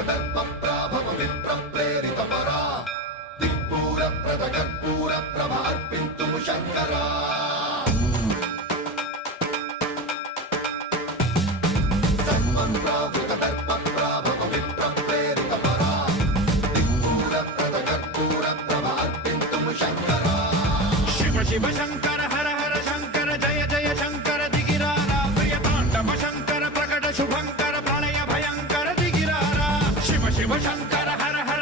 దర్పప్రాభవ విప్రప్రేరితపరా దిక్పూరప్రద కర్పూర ప్రభ అర్పింతుము శంకరా సన్మంత్రావృత దర్పప్రాభవ విప్రప్రేరితపరా దిక్పూరప్రద కర్పూర ప్రభ అర్పింతుము శంకరా శివ శివ శంకర హర హర శంకర జయ జయ శంకర దిగిరారా ప్రియతాండవ శంకర ప్రకట శుభంకర ప్రళయ భయంకర దిగిరారా శివ శివ శంకర హర హర